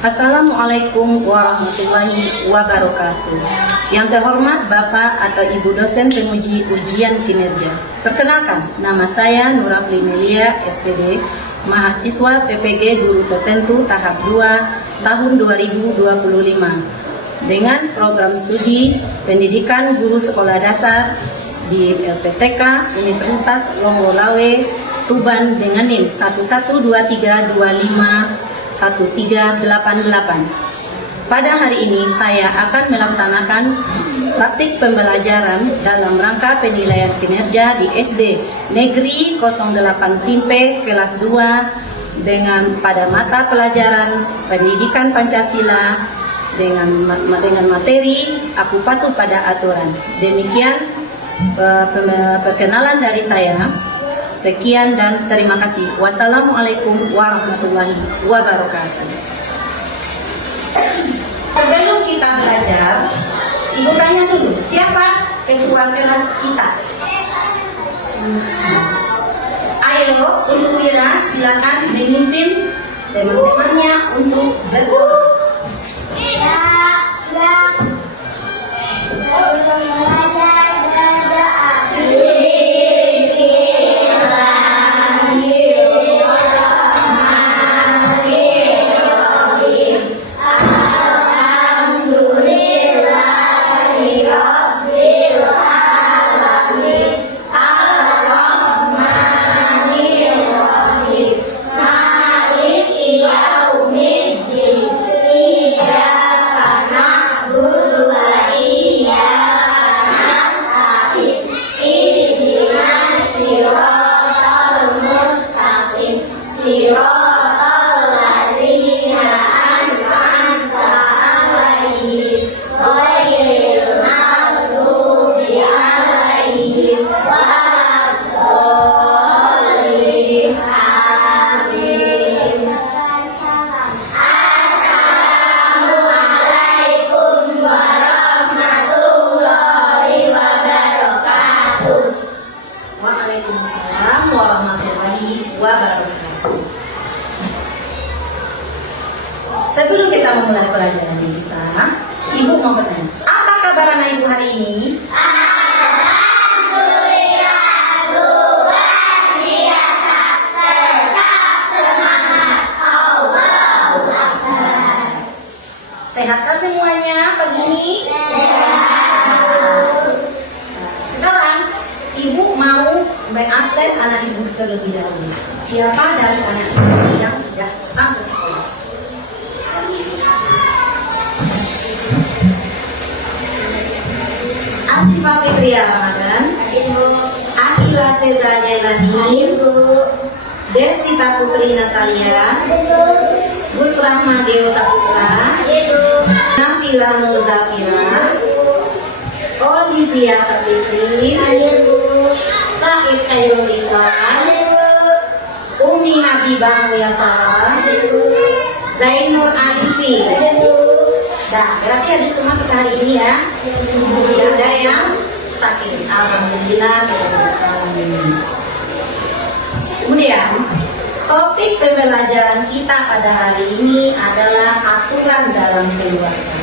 Assalamualaikum warahmatullahi wabarakatuh. Yang terhormat Bapak atau Ibu dosen penguji ujian kinerja. Perkenalkan, nama saya Nurafli Melia, SPD, mahasiswa PPG Guru Tertentu tahap 2 tahun 2025 dengan program studi pendidikan guru sekolah dasar di LPTK Universitas Longgolawe, Tuban dengan NIM 1123251388. Pada hari ini saya akan melaksanakan praktik pembelajaran dalam rangka penilaian kinerja di SD Negeri 08 Timpe kelas 2 dengan pada mata pelajaran Pendidikan Pancasila dengan materi Aku Patuh Pada Aturan. Demikian perkenalan dari saya. Sekian dan terima kasih. Wassalamualaikum warahmatullahi wabarakatuh. Sebelum kita belajar, Ibu tanya dulu, siapa ketua kelas kita? Ayo, untuk Mira silakan memimpin teman-temannya untuk berdoa. Waalaikumsalam warahmatullahi wabarakatuh. Sebelum kita memulai pelajaran kita, Ibu mau bertanya, apa kabar anak Ibu hari ini? Alhamdulillah, luar biasa, tetap semangat, Allahu Akbar. Sehatkah semuanya pagi ini? Sekarang Ibu mau mengabsen anak Ibu terlebih dahulu. Siapa dari anak Ibu yang tidak sampai sekolah? Asifah Fitria Ramadan, Akila Seza Jailani, Deswita Putri Natalia, Gus Rahma Dewa Saputra, Nabila Nur Zafira, Olivia Sapitri, Said Khairul Ikhwan, Umi Habibah Muyasara, Zainur Alifi. Nah, berarti ada semua kita hari ini ya. Tidak ada yang sakit. Alhamdulillah. Kemudian topik pembelajaran kita pada hari ini adalah aturan dalam keluarga.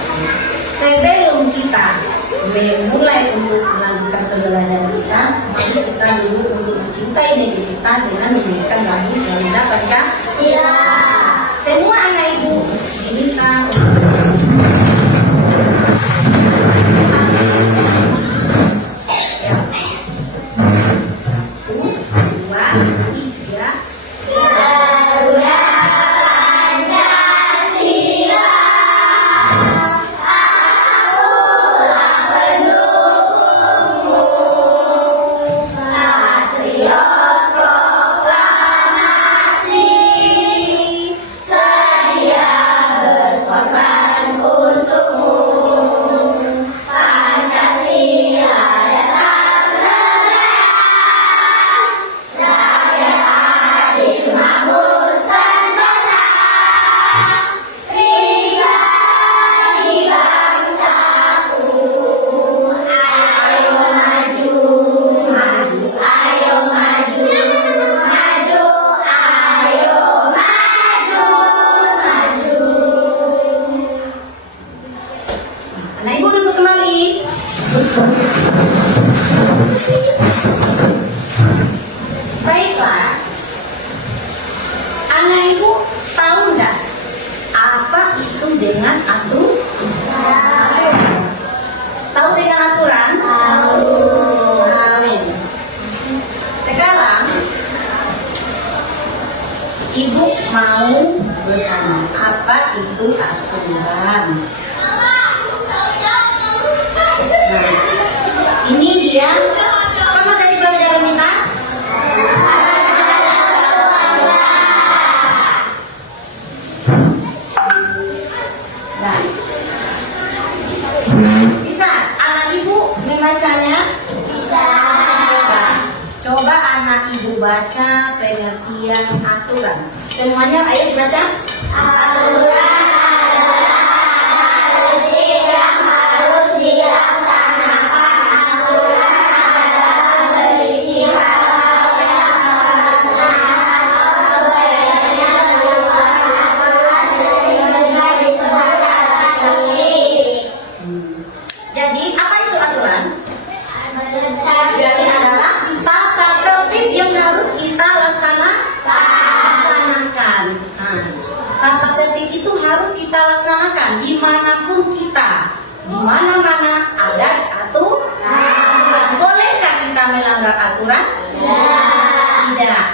Sebelum kita memulai untuk melanjutkan pembelajaran kita, mari kita dulu untuk mencintai diri kita dengan memberikan lagu Wanita Pancasila. Semua anak Ibu diminta untuk Ibu tahu nggak apa itu dengan aturan? Tahu dengan aturan? Tahu. Sekarang Ibu mau bertanya apa itu aturan? Nah, ini dia. Kamu tadi belajar minta? Nah, bisa anak Ibu membacanya? Bisa. Coba anak Ibu baca pengertian aturan. Semuanya ayo dibaca. Aturan yang harus dilaksanakan. Aturan adalah berisi hal-hal yang harus sebaiknya merupakan aturan sehingga disepakati. Jadi apa itu aturan? Jadi adalah tata tertib yang harus kita laksanakan. Nah, tata tertib itu harus kita laksanakan dimanapun kita, di mana-mana ada aturan. Bolehkah kita melanggar aturan? Tidak.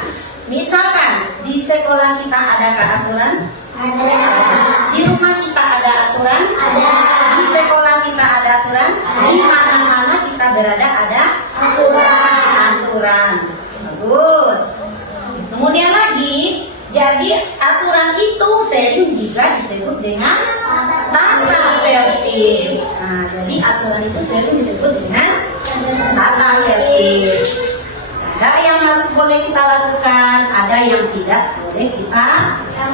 Misalkan di sekolah kita adakah aturan? Ada. Di rumah kita ada aturan? Ada. Di sekolah kita ada aturan? Di mana-mana kita berada ada aturan. Bagus. Kemudian lagi, jadi aturan itu sering juga disebut dengan tata tertib. Nah, jadi aturan itu sering disebut dengan tata tertib. Ada yang harus boleh kita lakukan, ada yang tidak boleh kita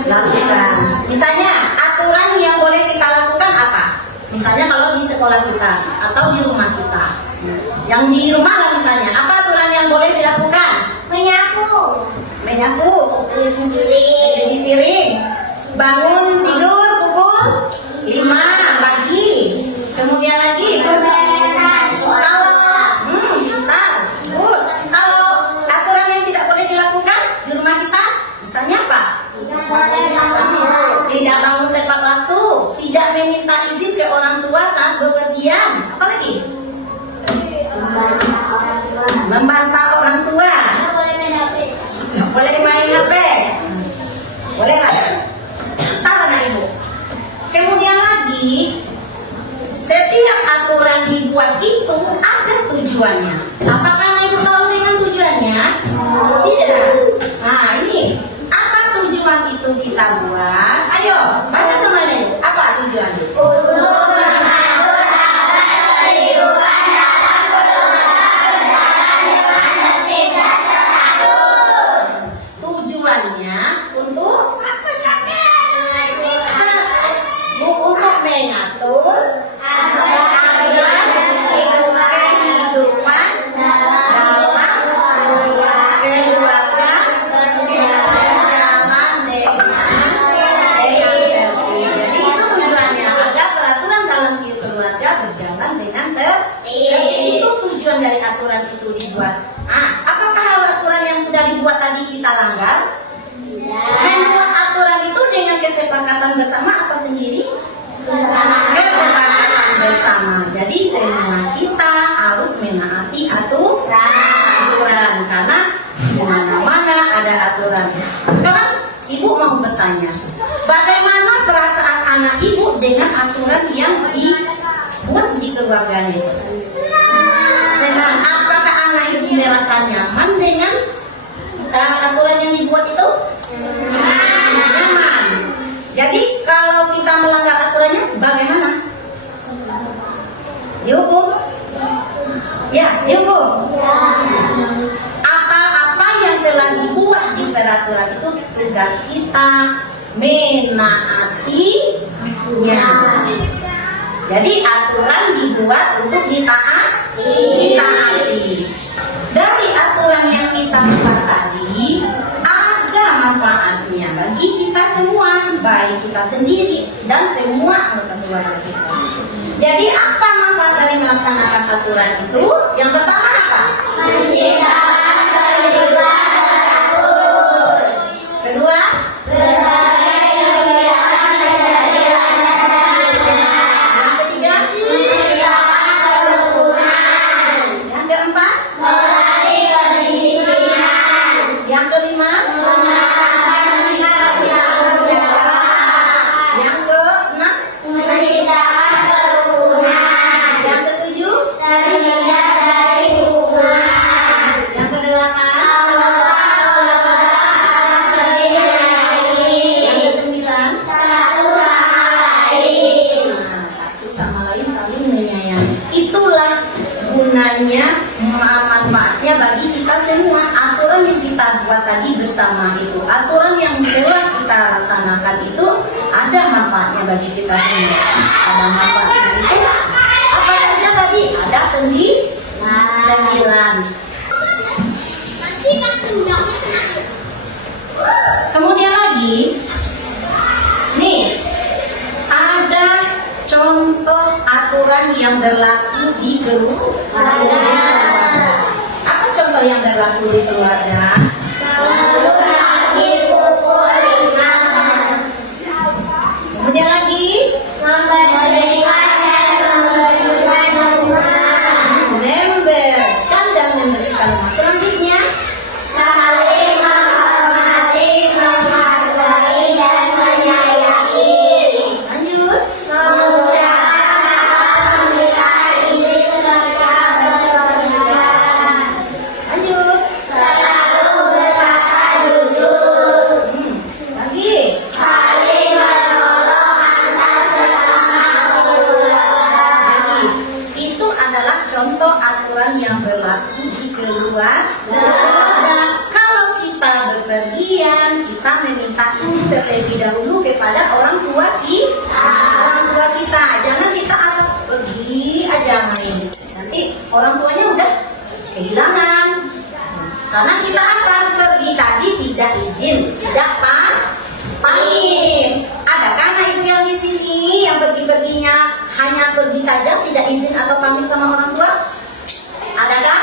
lakukan. Misalnya, aturan yang boleh kita lakukan apa? Misalnya kalau di sekolah kita atau di rumah kita. Yang di rumah lah misalnya, apa aturan yang boleh dilakukan? Menyapu. Menyapu, Cuci piring. cuci piring, bangun tidur pukul 5 pagi. Kemudian lagi terus kalau kalau aturan yang tidak boleh dilakukan di rumah kita, misalnya apa? Tidak bangun tepat waktu, tidak meminta izin ke orang tua saat bepergian. Apa lagi? Membantah orang tua. Boleh main HP? Boleh nggak? Tahu anak Ibu. Kemudian lagi, setiap aturan dibuat itu ada tujuannya. Apakah anak Ibu tahu dengan tujuannya? Tidak. Nah ini, apa tujuan itu kita buat? Ayo, baca sama anak Ibu. Apa tujuannya? Untuk mengatur agar kehidupan dalam keluarga berjalan dengan tertib dan teratur. Tujuannya untuk untuk mengatur agar kehidupan dalam keluarga berjalan dengan tertib. Jadi itu tujuannya, agar peraturan dalam keluarga berjalan dengan tertib. Itu tujuan dari aturan itu dibuat. Apakah aturan yang sudah dibuat tadi kita langgar? Membuat aturan itu dengan kesepakatan bersama atau sendiri? Kesepakatan bersama. Jadi semua kita harus menaati aturan karena di mana-mana ada aturan. Sekarang Ibu mau bertanya, bagaimana perasaan anak Ibu dengan aturan yang dibuat di keluarganya? Senang. Apakah anak Ibu merasa nyaman dengan aturan yang dibuat itu? Nyaman. Jadi kalau kita melanggar aturannya, bagaimana? Dihukum? Ya, dihukum. Apa-apa yang telah dibuat di peraturan itu tugas kita menaatinya. Jadi aturan dibuat untuk ditaati. Dari aturan yang kita buat tadi ada manfaatnya bagi kita semua, baik kita sendiri dan semua anggota keluarga kita. Jadi apa manfaat dari melaksanakan aturan itu? Yang pertama apa? Menciptakan kehidupan teratur. Kedua, ada manfaatnya bagi kita semua. Ada manfaatnya itu apa saja tadi? Ada 9. Kemudian lagi, nih ada contoh aturan yang berlaku di keluarga. Apa contoh yang berlaku di keluarga? Kemudian lagi, membereskan dan membersihkan rumah. Selanjutnya, Saling menghormati, menghargai, dan menyayangi. lanjut. Mengucapkan salam, meminta izin, serta berkoordinasi. Lanjut. Selalu berkata jujur. Lagi. Saling menolong antar sesama keluarga. Lagi. Itu adalah contoh aturan yang berlaku di keluarga. Kalau kita bepergian, kita meminta izin terlebih dahulu kepada orang tua kita. Jangan kita asal pergi aja main. Nanti orang tuanya udah kehilangan. Karena kita akan pergi tadi tidak izin, tidak pamit. Adakah anak ibu yang di sini yang pergi-perginya hanya pergi saja, tidak izin atau pamit sama orang tua? Adakah?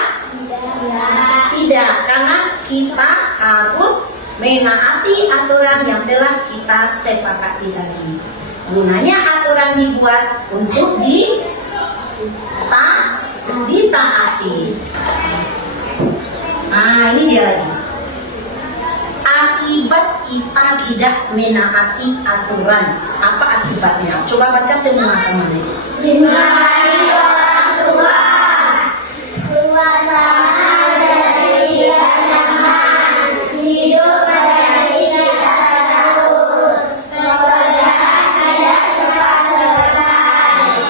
Tidak, karena kita harus menaati aturan yang telah kita sepakati tadi. Gunanya aturan dibuat untuk ditaati. Nah, ini dia lagi. Akibat kita tidak menaati aturan. Apa akibatnya? Coba baca semua sama-sama. Dimarahi orang tua. Suasana dari tidak nyaman. Hidup menjadi tidak teratur. Pekerjaan tidak cepat selesai.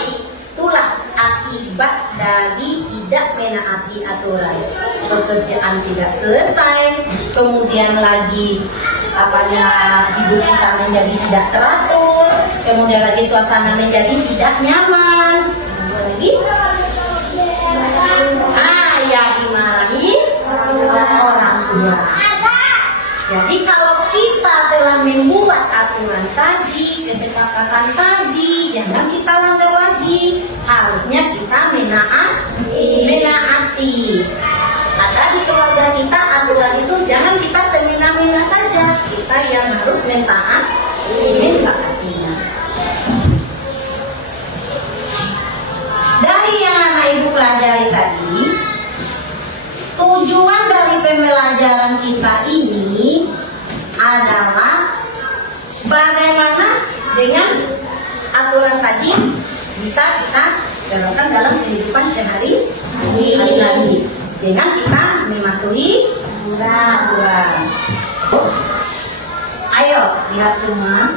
Itulah akibat dari tidak menaati aturan. Pekerjaan tidak selesai, kemudian lagi hidup kita menjadi tidak teratur, kemudian lagi suasana menjadi tidak nyaman. Lagi, ya dimarahi orang tua. Jadi kalau kita telah membuat aturan tadi, kesepakatan tadi, jangan kita langgar lagi. Harusnya kita menaati. Ada di keluarga kita aturan itu jangan kita semena-mena saja. Kita yang harus mentaatinya. Dari yang anak ibu pelajari tadi, tujuan dari pembelajaran kita ini adalah bagaimana dengan aturan tadi bisa kita terapkan dalam kehidupan sehari-hari dengan kita mematuhi aturan. Ayo lihat semua.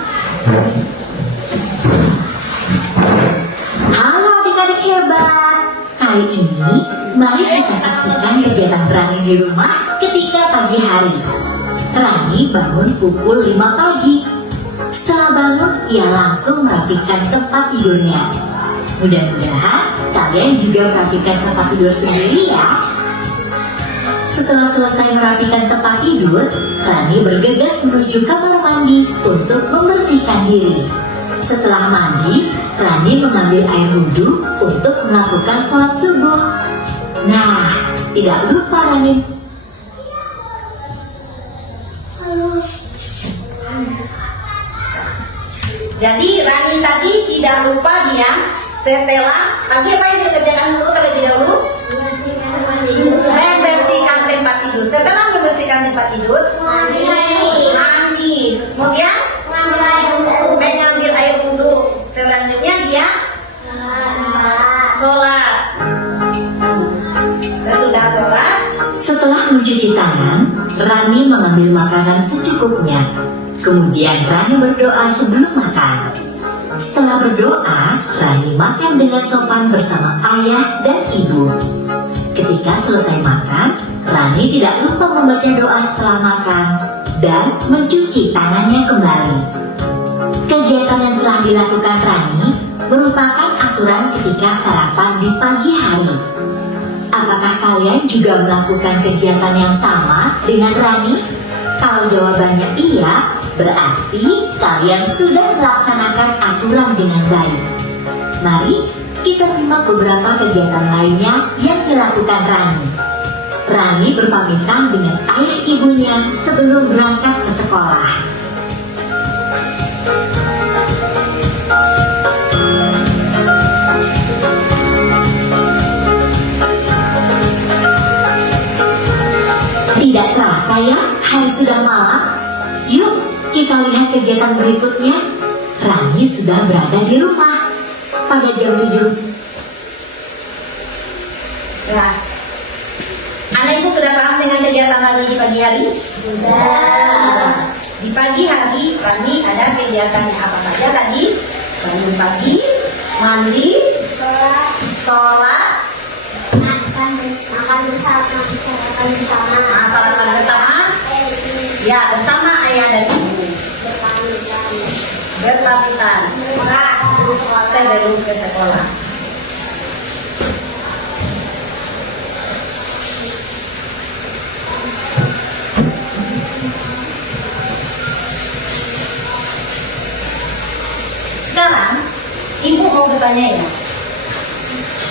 Halo adik-adik hebat. Kali ini mari kita saksikan kegiatan Rani di rumah ketika pagi hari. Rani bangun pukul 5 pagi. Setelah bangun, ia langsung merapikan tempat tidurnya. Mudah-mudahan kalian juga merapikan tempat tidur sendiri ya. Setelah selesai merapikan tempat tidur, Rani bergegas menuju kamar mandi untuk membersihkan diri. Setelah mandi, Rani mengambil air wudhu untuk melakukan sholat subuh. Nah, tidak lupa Rani. Jadi Rani tadi tidak lupa dia setelah pagi apa yang dia kerjakan dulu terlebih dahulu? Membersihkan tempat tidur. Setelah membersihkan tempat tidur, mandi. Kemudian mengambil air wudhu. Selanjutnya dia sholat. Sesudah sholat, Setelah mencuci tangan, Rani mengambil makanan secukupnya. Kemudian Rani berdoa sebelum makan. Setelah berdoa, Rani makan dengan sopan bersama ayah dan ibu. Ketika selesai makan, Rani tidak lupa membaca doa setelah makan dan mencuci tangannya kembali. Kegiatan Kegiatan yang telah dilakukan Rani merupakan aturan ketika sarapan di pagi hari. Apakah kalian juga melakukan kegiatan yang sama dengan Rani? Kalau jawabannya iya, berarti kalian sudah melaksanakan aturan dengan baik. Mari kita simak beberapa kegiatan lainnya yang dilakukan Rani. Rani berpamitan dengan ayah ibunya sebelum berangkat ke sekolah. Tidak terasa ya, hari sudah malam. Yuk, kita lihat kegiatan berikutnya. Rani sudah berada di rumah. Pada jam 7. Nah, anak ibu sudah paham dengan kegiatan Rani di pagi hari? Sudah. Di pagi hari Rani ada kegiatannya apa saja tadi? Bangun pagi, mandi, sholat, makan bersama, sarapan bersama, ya bersama ayah dan ibu, berpamitan, sebelum ke sekolah. Sekarang ibu mau bertanya ya,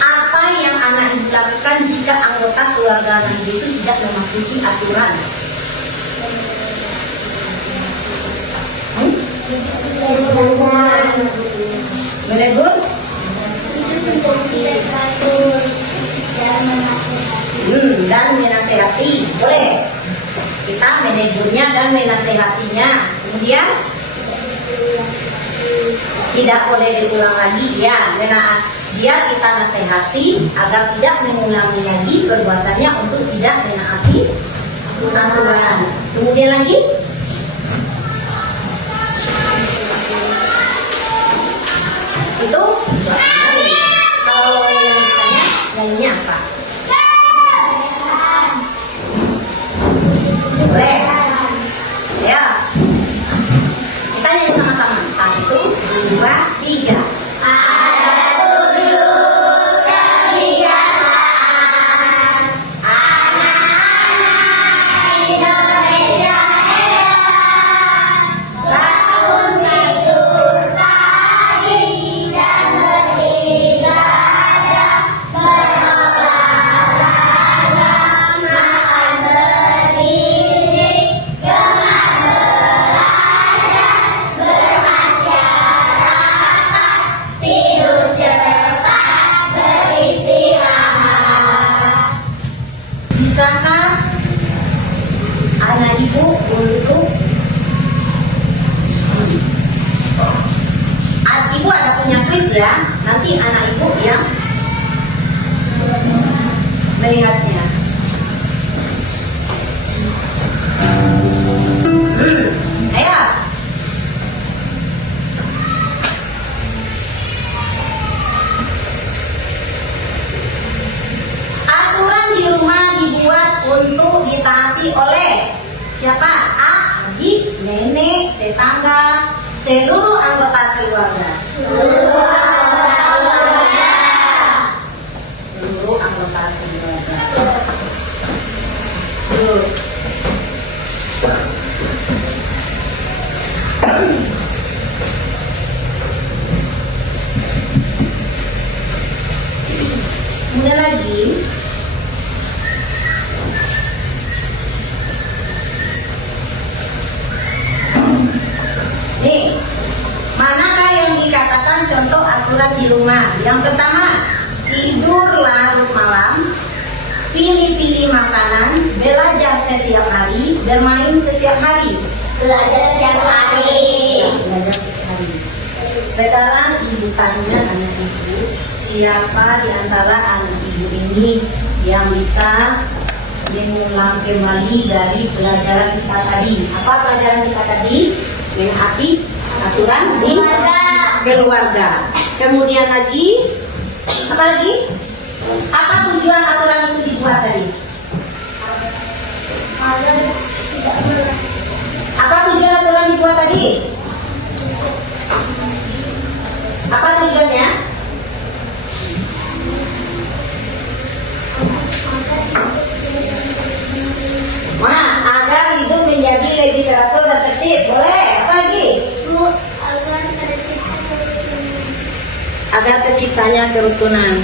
apa yang anak ibu lakukan jika anggota keluarga anak ibu itu tidak mematuhi aturan? Menegur? Dan menasehati, boleh. Kita menegurnya dan menasehatinya. Kemudian tidak boleh diulang lagi, ya. Biar kita nasihati agar tidak mengulangi lagi perbuatannya untuk tidak menaati aturan. Kemudian lagi, itu kalau yang ditanya nyanyinya apa? Boleh. Ya. Kita nyanyi sama-sama. 1, 2, 3. Bisakah anak ibu untuk ibu ada punya kuis ya, nanti anak ibu yang melihatnya. Ayo. Aturan di rumah dibuat untuk ditaati oleh siapa? Adik, nenek, tetangga, seluruh anggota keluarga. Seluruh anggota keluarga. Kemudian lagi, nih, manakah yang dikatakan contoh aturan di rumah? Yang pertama, tidur larut malam, pilih-pilih makanan, belajar setiap hari, bermain setiap hari. Belajar setiap hari. Belajar setiap hari. Sekarang ibu tanya anak ibu, siapa di antara anak ibu ini yang bisa mengulang kembali dari pelajaran kita tadi? Apa pelajaran kita tadi? Menaati aturan di keluarga. Kemudian lagi, apa lagi? Apa tujuan aturan itu dibuat tadi? Apa tujuan aturan dibuat tadi? Apa tujuannya? Wah, agar hidup menjadi lebih teratur dan tertib. Boleh. Apa lagi? Bu, agar tercipta Agar terciptanya kerukunan.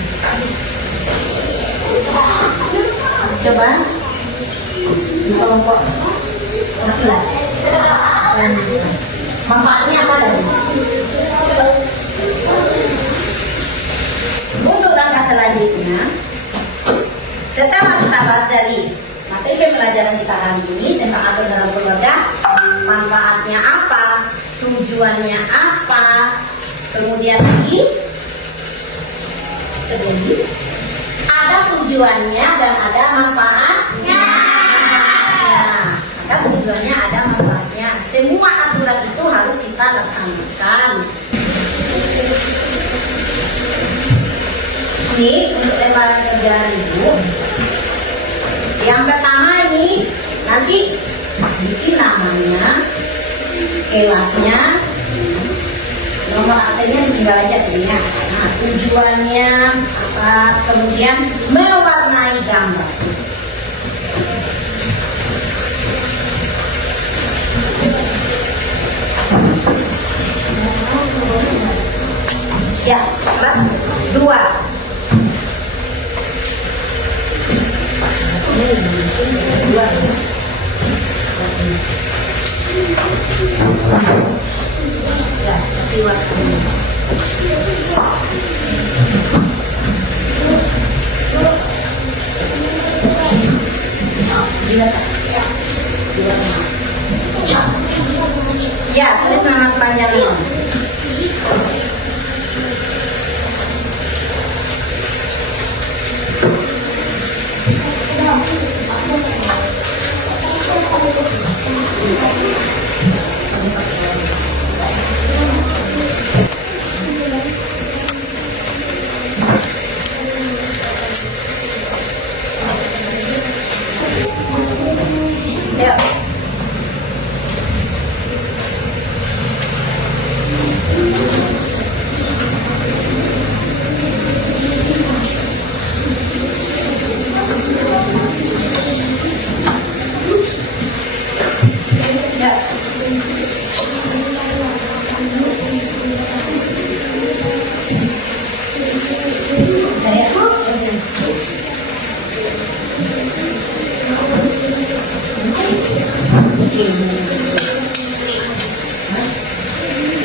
Coba kelompok laki-laki. Manfaatnya apa tadi? Untuk langkah selanjutnya, setelah kita bahas dari materi pelajaran kita hari ini tentang atur dalam keluarga, manfaatnya apa, tujuannya apa, kemudian lagi ada tujuannya dan ada manfaatnya. Ada tujuannya, ada manfaatnya. Semua aturan itu harus kita laksanakan. Ini untuk lembaran kerjaan ibu. Yang pertama ini nanti bikin namanya, kelasnya, nomor absennya tinggal aja tadinya. Nah, tujuannya apa, kemudian mewarnai gambar. Ya, kelas 2. Ya, kasih waktu. Ya, tulis nama panjangnya.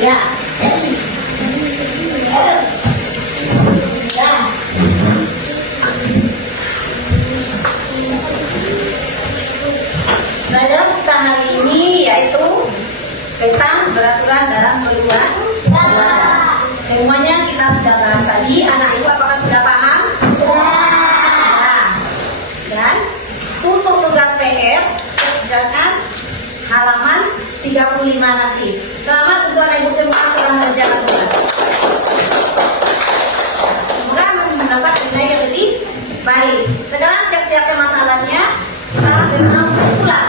Ya. Ya. Pelajaran kita hari ini yaitu tentang peraturan dalam keluarga. Semuanya kita sudah bahas tadi. Anak ibu apakah sudah paham? Ya. Dan untuk tugas PR kerjakan halaman 35 nanti. Selamat untuk anak ibu semua telah mengerjakan tugas. Semoga mendapat nilai yang lebih baik. Sekarang siap-siapkan masalahnya. Kita berenang pulang.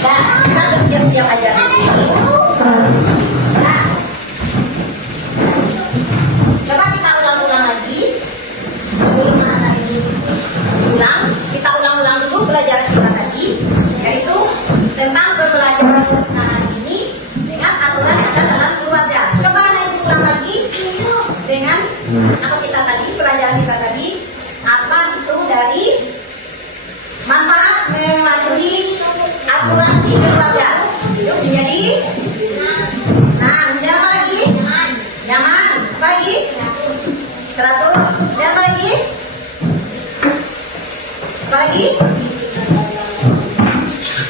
Kita bersiap-siap aja. Nah, coba kita ulang-ulang lagi sebelum anak ini pulang. Kita ulang-ulang dulu pelajaran kita tadi, yaitu tentang pembelajaran kita hari ini dengan aturan yang ada dalam keluarga. Coba anak ibu ulang lagi dengan apa kita tadi, pelajaran kita tadi, apa itu dari manfaat mematuhi aturan di keluarga. Yuk menjadi menjadi apa lagi? Nyaman. Apa lagi? Teratur. Dan apa lagi? Apa lagi?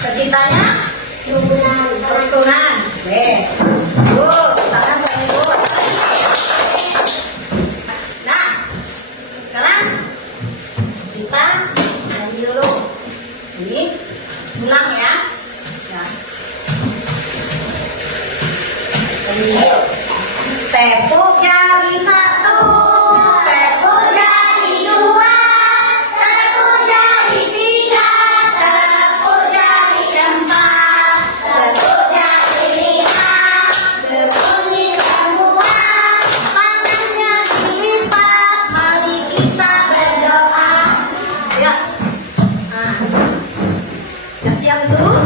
Terciptanya kerukunan. Oke. Tangan berikut. Nah, sekarang kita nyanyi dulu. Ini ulang ya. Tepuk jari satu, tepuk jari dua, tepuk jari tiga, tepuk jari empat, tepuk jari lima, berbunyi semua, tangannya dilipat, mari kita berdoa. Ya, siap-siap dulu.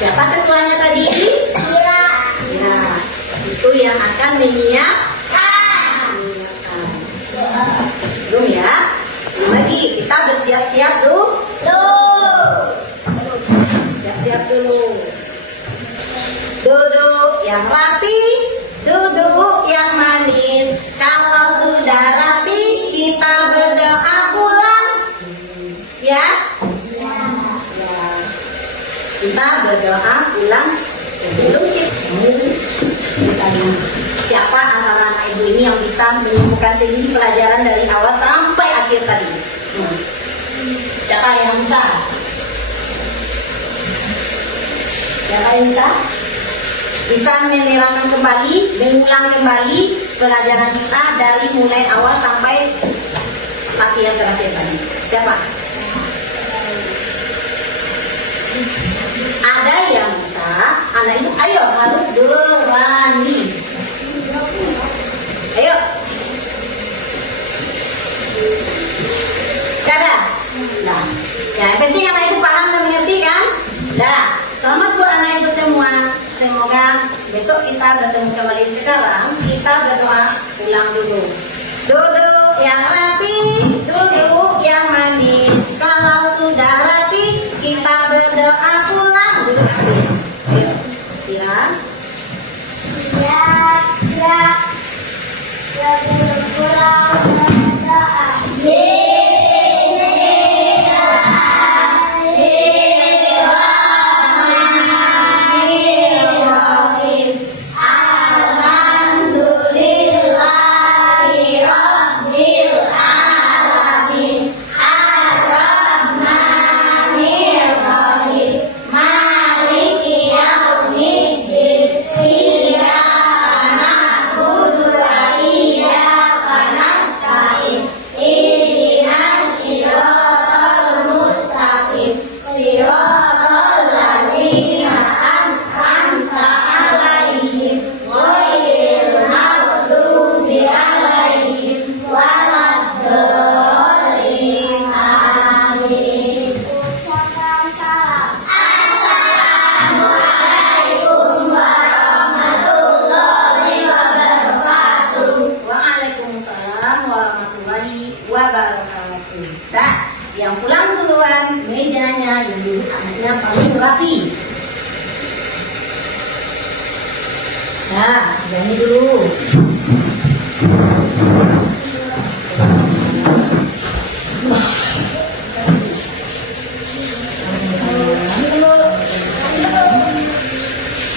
Siapa ketuanya tadi? Ya, itu yang akan menyiapkan. Belum ya? Belum lagi, kita bersiap-siap dulu. Siap-siap dulu. Duduk yang rapi, duduk yang manis. Kalau sudah rapi, kita berdoa pulang. Ya? Kita berdoa pulang sebelum kita siapa antara anak ibu ini yang bisa menyembuhkan sendiri pelajaran dari awal sampai akhir tadi? Siapa yang bisa? Siapa yang bisa? Bisa menerangkan kembali, mengulang kembali pelajaran kita dari mulai awal sampai latihan terakhir tadi. Siapa? Ada yang bisa, anak ibu, ayo harus berani. Ayo. Ada? Nah, yang penting anak ibu paham dan mengerti kan? Dah, selamat buat anak ibu semua. Semoga besok kita bertemu kembali. Sekarang kita berdoa pulang dulu. Duduk yang rapi, duduk yang manis. Kalau sudah rapi, kita berdoa pulang. Duduk rapi. Ayo, bilang. Pulang berdoa. wabarakatuh. Nah, yang pulang duluan mejanya yang duduk anaknya paling rapi. Nah, ini dulu.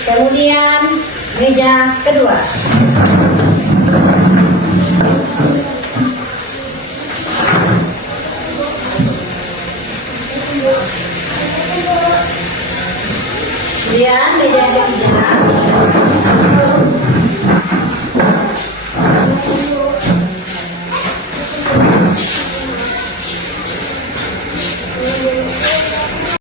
Kemudian meja kedua. Kemudian meja ketiga.